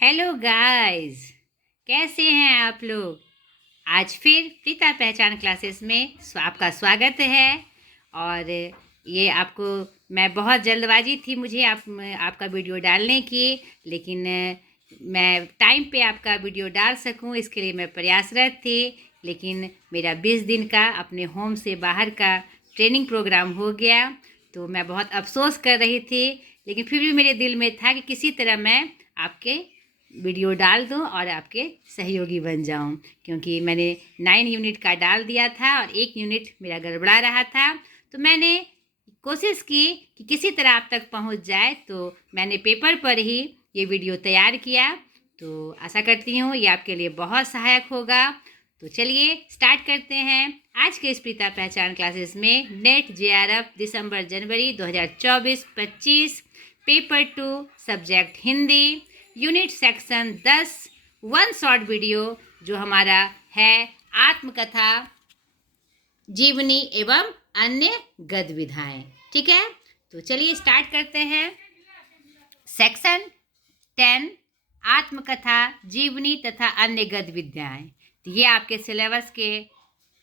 Hello guys, कैसे हैं आप लोग। आज फिर प्रीता पहचान क्लासेस में आपका स्वागत है। और ये आपको मैं बहुत जल्दबाजी थी मुझे आपका वीडियो डालने की, लेकिन मैं टाइम पे आपका वीडियो डाल सकूं इसके लिए मैं प्रयासरत थी। लेकिन मेरा 20 दिन का अपने होम से बाहर का ट्रेनिंग प्रोग्राम हो गया, तो मैं बहुत अफसोस कर रही थी। लेकिन फिर भी मेरे दिल में था कि किसी तरह मैं आपके वीडियो डाल दूं और आपके सहयोगी बन जाऊं, क्योंकि मैंने 9 यूनिट का डाल दिया था और 1 यूनिट मेरा गड़बड़ा रहा था। तो मैंने कोशिश की कि किसी तरह आप तक पहुंच जाए, तो मैंने पेपर पर ही ये वीडियो तैयार किया। तो आशा करती हूँ ये आपके लिए बहुत सहायक होगा। तो चलिए स्टार्ट करते हैं आज के इस प्रीता पहचान क्लासेस में नेट जेआरएफ दिसंबर जनवरी 2024-25 paper 2 subject Hindi unit section 10 one short video जो हमारा है आत्मकथा जीवनी एवं अन्य गतिविधियाँ। ठीक है, तो चलिए स्टार्ट करते हैं। सेक्शन 10 आत्मकथा जीवनी तथा अन्य गतिविधियाँ। तो ये आपके सिलेबस के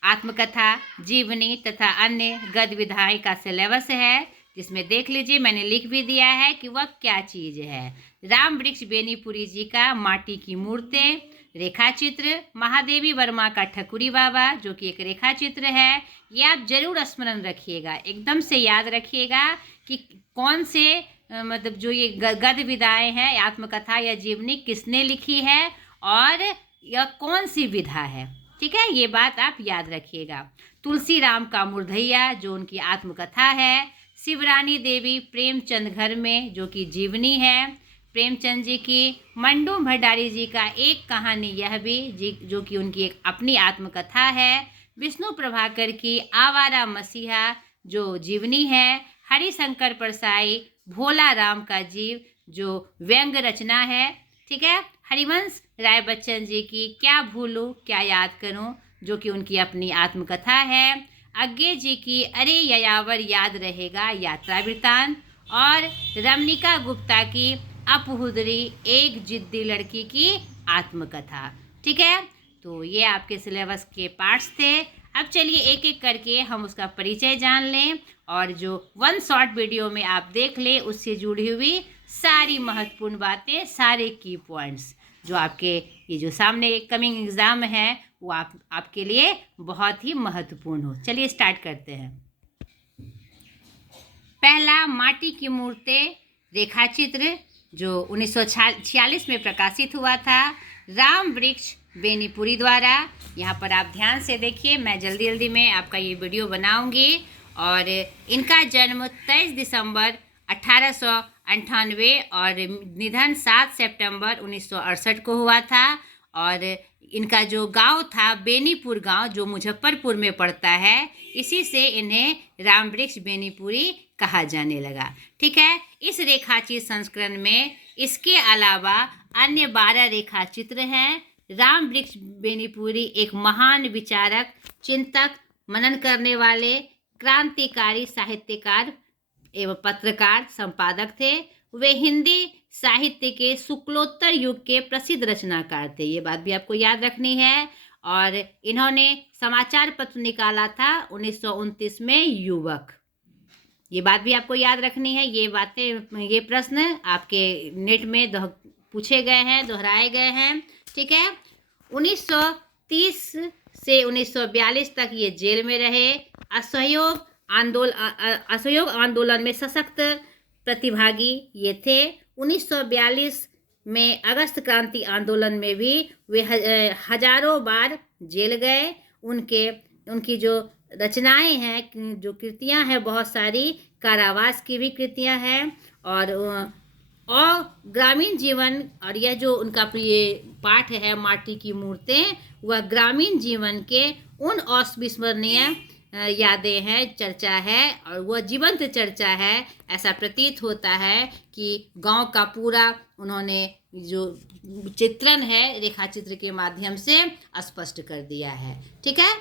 आत्मकथा जीवनी तथा अन्य गतिविधियाँ का सिलेबस है, जिसमें देख लीजिए मैंने लिख भी दिया है कि वह क्या चीज़ है। राम वृक्ष बेनीपुरी जी का माटी की मूर्तें, रेखा चित्र, महादेवी वर्मा का ठकुरी बाबा जो कि एक रेखा चित्र है। ये आप जरूर स्मरण रखिएगा, एकदम से याद रखिएगा कि कौन से मतलब जो ये गतिविधियाँ हैं आत्मकथा या जीवनी किसने लिखी है और यह कौन सी विधा है। ठीक है, ये बात आप याद रखिएगा। तुलसी राम का मुर्धैया जो उनकी आत्मकथा है। शिवरानी देवी प्रेमचंद घर में जो कि जीवनी है प्रेमचंद जी की। मंडू भंडारी जी का एक कहानी यह भी जी जो कि उनकी एक अपनी आत्मकथा है। विष्णु प्रभाकर की आवारा मसीहा जो जीवनी है। हरिशंकर परसाई भोला राम का जीव जो व्यंग रचना है। ठीक है, हरिवंश राय बच्चन जी की क्या भूलूं क्या याद करूं जो कि उनकी अपनी आत्मकथा है। अज्ञे जी की अरे ययावर याद रहेगा यात्रा वृत्तांत। और रमनिका गुप्ता की अपहुदरी एक जिद्दी लड़की की आत्मकथा। ठीक है, तो ये आपके सिलेबस के पार्ट्स थे। अब चलिए एक एक करके हम उसका परिचय जान लें और जो वन शॉर्ट वीडियो में आप देख लें उससे जुड़ी हुई सारी महत्वपूर्ण बातें, सारे की पॉइंट्स जो आपके ये जो सामने कमिंग एग्ज़ाम है वो आपके लिए बहुत ही महत्वपूर्ण हो। चलिए स्टार्ट करते हैं। पहला माटी की मूर्तें रेखाचित्र जो 1946 में प्रकाशित हुआ था राम वृक्ष बेनीपुरी द्वारा। यहाँ पर आप ध्यान से देखिए, मैं जल्दी जल्दी में आपका ये वीडियो बनाऊंगी। और इनका जन्म 23 दिसंबर 1898 और निधन 7 सितंबर 1968 को हुआ था। और इनका जो गांव था बेनीपुर गांव जो मुजफ्फरपुर में पड़ता है, इसी से इन्हें राम वृक्ष बेनीपुरी कहा जाने लगा। ठीक है, इस रेखाचित्र संस्करण में इसके अलावा अन्य 12 रेखा चित्र हैं। राम वृक्ष बेनीपुरी एक महान विचारक, चिंतक, मनन करने वाले, क्रांतिकारी साहित्यकार एवं पत्रकार संपादक थे। वे हिंदी साहित्य के शुक्लोत्तर युग के प्रसिद्ध रचनाकार थे, ये बात भी आपको याद रखनी है। और इन्होंने समाचार पत्र निकाला था 1929 में युवक, ये बात भी आपको याद रखनी है। ये बातें, ये प्रश्न आपके नेट में पूछे गए हैं, दोहराए गए हैं। ठीक है, 1930 से 1942 तक ये जेल में रहे। असहयोग आंदोलन में सशक्त प्रतिभागी ये थे। 1942 में अगस्त क्रांति आंदोलन में भी वे हजारों बार जेल गए। उनकी जो रचनाएं हैं, जो कृतियां हैं, बहुत सारी कारावास की भी कृतियां हैं। और ग्रामीण जीवन, और यह जो उनका प्रिय पाठ है माटी की मूर्तें, वह ग्रामीण जीवन के उन अविस्मरणीय यादें हैं, चर्चा है, और वह जीवंत चर्चा है। ऐसा प्रतीत होता है कि गांव का पूरा उन्होंने जो चित्रण है रेखा चित्र के माध्यम से स्पष्ट कर दिया है। ठीक है,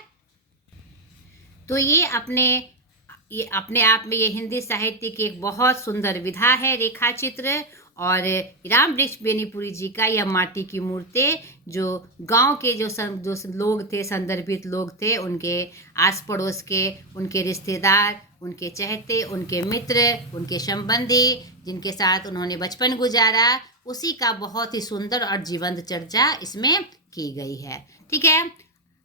तो ये अपने आप में ये हिंदी साहित्य की एक बहुत सुंदर विधा है रेखा चित्र। और राम वृक्ष बेनीपुरी जी का यह माटी की मूर्ति जो गांव के जो लोग थे, संदर्भित लोग थे, उनके आस पड़ोस के, उनके रिश्तेदार, उनके चहेते, उनके मित्र, उनके संबंधी, जिनके साथ उन्होंने बचपन गुजारा, उसी का बहुत ही सुंदर और जीवंत चर्चा इसमें की गई है। ठीक है,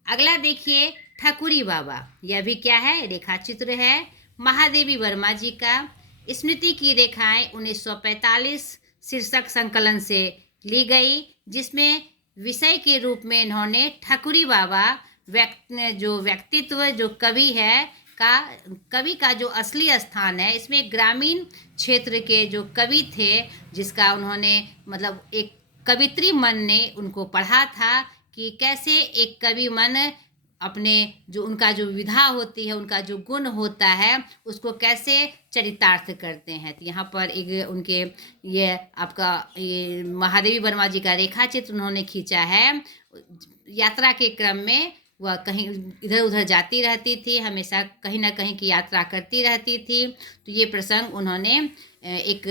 अगला देखिए ठकुरी बाबा। यह भी क्या है, रेखा चित्र है महादेवी वर्मा जी का। स्मृति की रेखाएं 1945 शीर्षक संकलन से ली गई, जिसमें विषय के रूप में इन्होंने ठकुरी बाबा जो व्यक्तित्व, जो कवि है कवि का जो असली स्थान है, इसमें ग्रामीण क्षेत्र के जो कवि थे, जिसका उन्होंने मतलब एक कवित्री मन ने उनको पढ़ा था कि कैसे एक कवि मन अपने जो उनका जो विधा होती है, उनका जो गुण होता है, उसको कैसे चरितार्थ करते हैं। तो यहाँ पर एक उनके ये आपका ये महादेवी वर्मा जी का रेखा चित्र उन्होंने खींचा है। यात्रा के क्रम में वह कहीं इधर उधर जाती रहती थी, हमेशा कहीं ना कहीं की यात्रा करती रहती थी। तो ये प्रसंग उन्होंने एक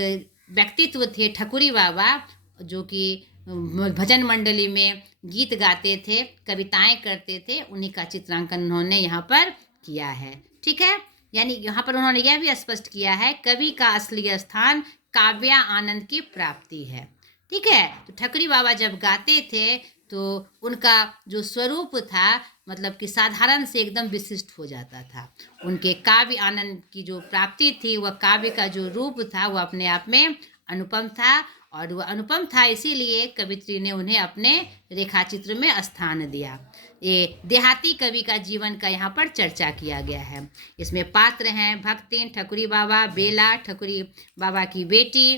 व्यक्तित्व थे ठकुरी बाबा, जो कि भजन मंडली में गीत गाते थे, कविताएं करते थे, उन्हीं का चित्रांकन उन्होंने यहाँ पर किया है। ठीक है, यानी यहाँ पर उन्होंने यह भी स्पष्ट किया है कवि का असली स्थान काव्य आनंद की प्राप्ति है। ठीक है, तो ठकुरी बाबा जब गाते थे तो उनका जो स्वरूप था, मतलब कि साधारण से एकदम विशिष्ट हो जाता था। उनके काव्य आनंद की जो प्राप्ति थी, वह काव्य का जो रूप था, वह अपने आप में अनुपम था। और वह अनुपम था, इसीलिए कवित्री ने उन्हें अपने रेखाचित्र में स्थान दिया। ये देहाती कवि का जीवन का यहाँ पर चर्चा किया गया है। इसमें पात्र हैं भक्तिन, ठकुरी बाबा, बेला, ठकुरी बाबा की बेटी,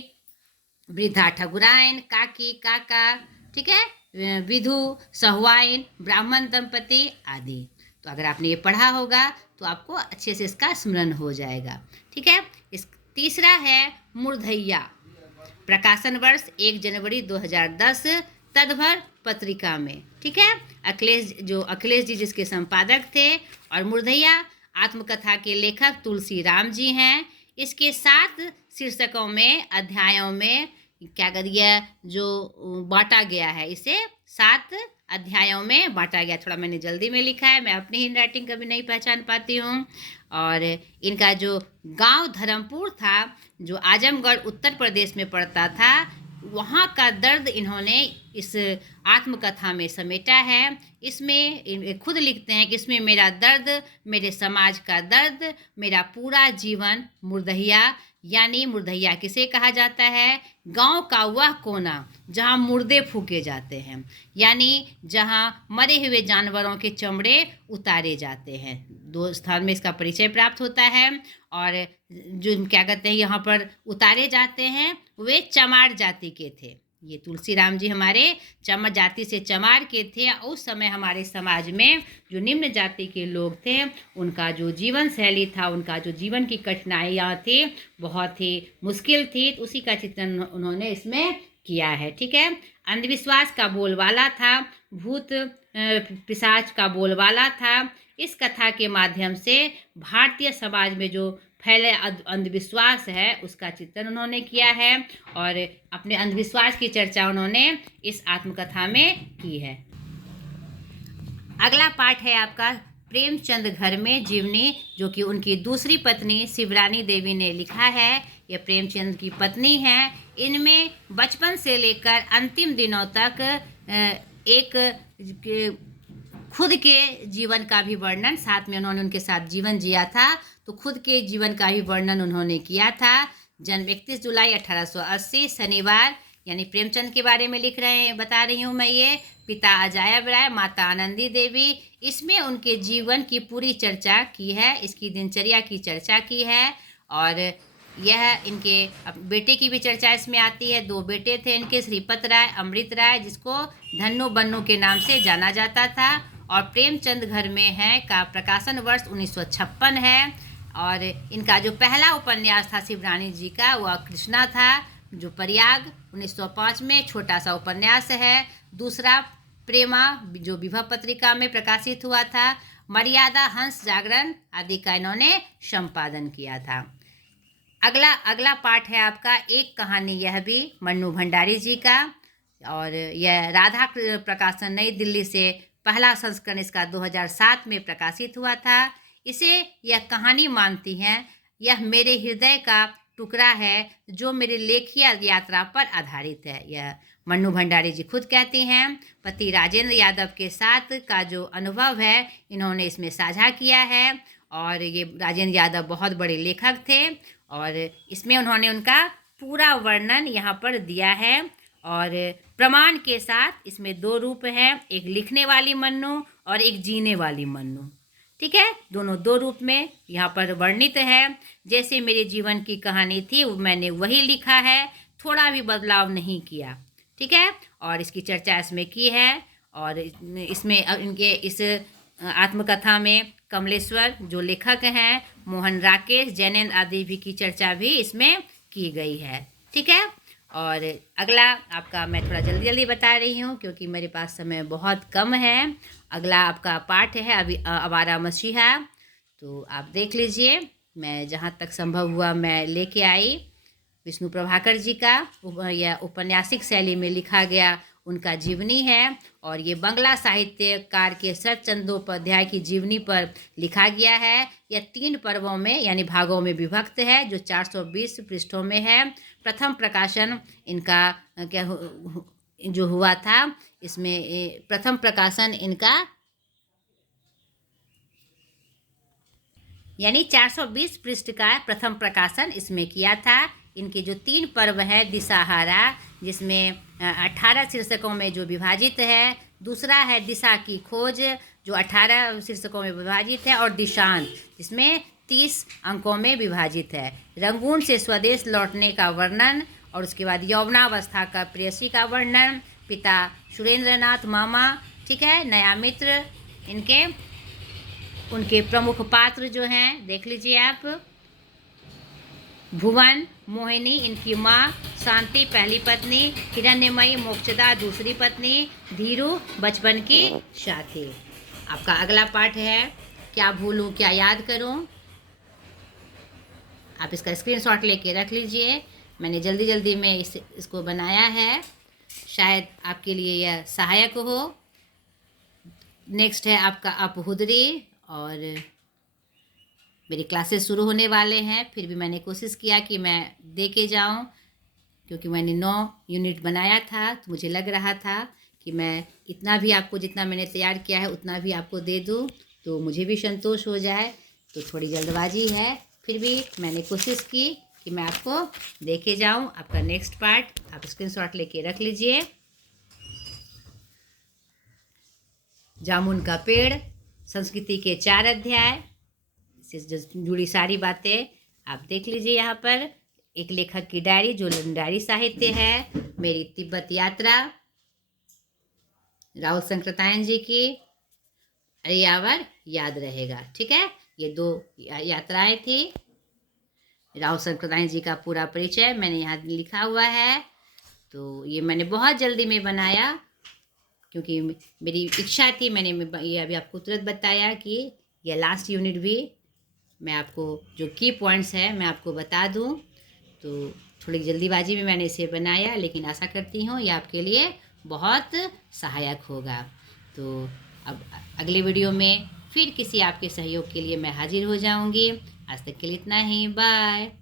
वृद्धा ठकुराइन, काकी, काका, ठीक है, विधु, सहुआइन, ब्राह्मण दंपति आदि। तो अगर आपने ये पढ़ा होगा तो आपको अच्छे से इसका स्मरण हो जाएगा। ठीक है, इस तीसरा है मुर्धैया। प्रकाशन वर्ष 1 जनवरी 2010, तदभर पत्रिका में। ठीक है, अखिलेश जी जिसके संपादक थे, और मुर्धैया आत्मकथा के लेखक तुलसी राम जी हैं। इसके 7 शीर्षकों में, अध्यायों में क्या कर दिया, जो बांटा गया है, इसे 7 अध्यायों में बांटा गया। थोड़ा मैंने जल्दी में लिखा है, मैं अपनी हैंड राइटिंग कभी नहीं पहचान पाती हूँ। और इनका जो गांव धर्मपुर था, जो आजमगढ़ उत्तर प्रदेश में पड़ता था, वहाँ का दर्द इन्होंने इस आत्मकथा में समेटा है। इसमें खुद लिखते हैं कि इसमें मेरा दर्द, मेरे समाज का दर्द, मेरा पूरा जीवन मुर्दहिया, यानी मुर्दहिया किसे कहा जाता है, गांव का वह कोना जहां मुर्दे फूके जाते हैं, यानी जहां मरे हुए जानवरों के चमड़े उतारे जाते हैं। 2 स्थान में इसका परिचय प्राप्त होता है। और जो क्या कहते हैं यहाँ पर उतारे जाते हैं, वे चमार जाति के थे। ये तुलसी राम जी हमारे चमार जाति से चमार के थे। उस समय हमारे समाज में जो निम्न जाति के लोग थे, उनका जो जीवन शैली था, उनका जो जीवन की कठिनाइयाँ थी, बहुत ही मुश्किल थी। तो उसी का चित्रण उन्होंने इसमें किया है। ठीक है, अंधविश्वास का बोलबाला था, भूत पिशाच का बोलबाला था। इस कथा के माध्यम से भारतीय समाज में जो फैले अंधविश्वास है, उसका चित्रण उन्होंने किया है, और अपने अंधविश्वास की चर्चा उन्होंने इस आत्मकथा में की है। अगला पाठ है आपका प्रेमचंद घर में जीवनी, जो कि उनकी दूसरी पत्नी शिवरानी देवी ने लिखा है। ये प्रेमचंद की पत्नी हैं। इनमें बचपन से लेकर अंतिम दिनों तक एक खुद के जीवन का भी वर्णन, साथ में उन्होंने उनके साथ जीवन जिया था, तो खुद के जीवन का भी वर्णन उन्होंने किया था। जन्म 31 जुलाई 1880 शनिवार, यानी प्रेमचंद के बारे में लिख रहे हैं, बता रही हूँ मैं ये। पिता अजायब राय, माता आनंदी देवी। इसमें उनके जीवन की पूरी चर्चा की है, इसकी दिनचर्या की चर्चा की है। और यह इनके बेटे की भी चर्चा इसमें आती है। 2 बेटे थे इनके, श्रीपत राय, अमृत राय, जिसको धन्नो बन्नो के नाम से जाना जाता था। और प्रेमचंद घर में है का प्रकाशन वर्ष 1956 है। और इनका जो पहला उपन्यास था शिवरानी जी का, वह कृष्णा था, जो प्रयाग 1905 में छोटा सा उपन्यास है। दूसरा प्रेमा, जो विभव पत्रिका में प्रकाशित हुआ था। मर्यादा, हंस, जागरण आदि का इन्होंने संपादन किया था। अगला अगला पार्ट है आपका एक कहानी, यह भी मन्नू भंडारी जी का, और यह राधा प्रकाशन नई दिल्ली से पहला संस्करण इसका 2007 में प्रकाशित हुआ था। इसे यह कहानी मानती हैं, यह मेरे हृदय का टुकड़ा है जो मेरी लेखिया यात्रा पर आधारित है। यह मन्नू भंडारी जी खुद कहती हैं, पति राजेंद्र यादव के साथ का जो अनुभव है इन्होंने इसमें साझा किया है। और ये राजेंद्र यादव बहुत बड़े लेखक थे और इसमें उन्होंने उनका पूरा वर्णन यहाँ पर दिया है। और प्रमाण के साथ इसमें 2 रूप हैं, एक लिखने वाली मन्नू और एक जीने वाली मन्नू। ठीक है, दोनों 2 रूप में यहाँ पर वर्णित है। जैसे मेरे जीवन की कहानी थी मैंने वही लिखा है, थोड़ा भी बदलाव नहीं किया। ठीक है, और इसकी चर्चा इसमें की है। और इसमें इनके इस आत्मकथा में कमलेश्वर जो लेखक हैं, मोहन राकेश, जैनेन्द्र आदि भी की चर्चा भी इसमें की गई है। ठीक है, और अगला आपका मैं थोड़ा जल्दी जल्दी बता रही हूँ क्योंकि मेरे पास समय बहुत कम है। अगला आपका पाठ है अभी आवारा मसीहा, तो आप देख लीजिए। मैं जहाँ तक संभव हुआ मैं लेके आई। विष्णु प्रभाकर जी का यह औपन्यासिक शैली में लिखा गया उनका जीवनी है, और ये बंगला साहित्यकार के शरत चंदोपाध्याय की जीवनी पर लिखा गया है। यह 3 पर्वों में यानी भागों में विभक्त है जो 420 पृष्ठों में है। प्रथम प्रकाशन इनका जो हुआ था, इसमें प्रथम प्रकाशन इनका यानी 420 पृष्ठ का प्रथम प्रकाशन इसमें किया था। इनके जो 3 पर्व है, दिशाहारा जिसमें 18 शीर्षकों में जो विभाजित है, दूसरा है दिशा की खोज जो 18 शीर्षकों में विभाजित है, और दिशांत जिसमें 30 अंकों में विभाजित है। रंगून से स्वदेश लौटने का वर्णन, और उसके बाद यौवनावस्था का प्रेयसी का वर्णन, पिता सुरेंद्रनाथ मामा, ठीक है, नया मित्र, इनके उनके प्रमुख पात्र जो हैं देख लीजिए आप। भुवन, मोहिनी इनकी माँ, शांति पहली पत्नी, हिरण्यमयी मोक्षदा दूसरी पत्नी, धीरू बचपन की साथी। आपका अगला पाठ है क्या भूलूं क्या याद करूं। आप इसका स्क्रीनशॉट लेके रख लीजिए। मैंने जल्दी जल्दी में इसको बनाया है, शायद आपके लिए यह सहायक हो। नेक्स्ट है आपका अपहुदरी, और मेरी क्लासेस शुरू होने वाले हैं, फिर भी मैंने कोशिश किया कि मैं दे के जाऊँ क्योंकि मैंने 9 यूनिट बनाया था, तो मुझे लग रहा था कि मैं इतना भी आपको जितना मैंने तैयार किया है उतना भी आपको दे दूँ तो मुझे भी संतोष हो जाए। तो थोड़ी जल्दबाजी है, फिर भी मैंने कोशिश की कि मैं आपको दे के जाऊँ। आपका नेक्स्ट पार्ट आप स्क्रीनशॉट लेके रख लीजिए। जामुन का पेड़, संस्कृति के 4 अध्याय से जुड़ी सारी बातें आप देख लीजिए। यहाँ पर एक लेखक की डायरी जो डायरी साहित्य है, मेरी तिब्बत यात्रा राहुल संकृतायन जी की, अरियावर याद रहेगा। ठीक है, ये 2 यात्राएं थी। राहुल संकृतायन जी का पूरा परिचय मैंने यहाँ लिखा हुआ है, तो ये मैंने बहुत जल्दी में बनाया क्योंकि मेरी इच्छा थी। मैंने ये अभी आपको तुरंत बताया कि यह लास्ट यूनिट भी मैं आपको जो की पॉइंट्स है मैं आपको बता दूं, तो थोड़ी जल्दीबाजी में मैंने इसे बनाया, लेकिन आशा करती हूँ ये आपके लिए बहुत सहायक होगा। तो अब अगले वीडियो में फिर किसी आपके सहयोग के लिए मैं हाजिर हो जाऊंगी। आज तक के लिए इतना ही, बाय।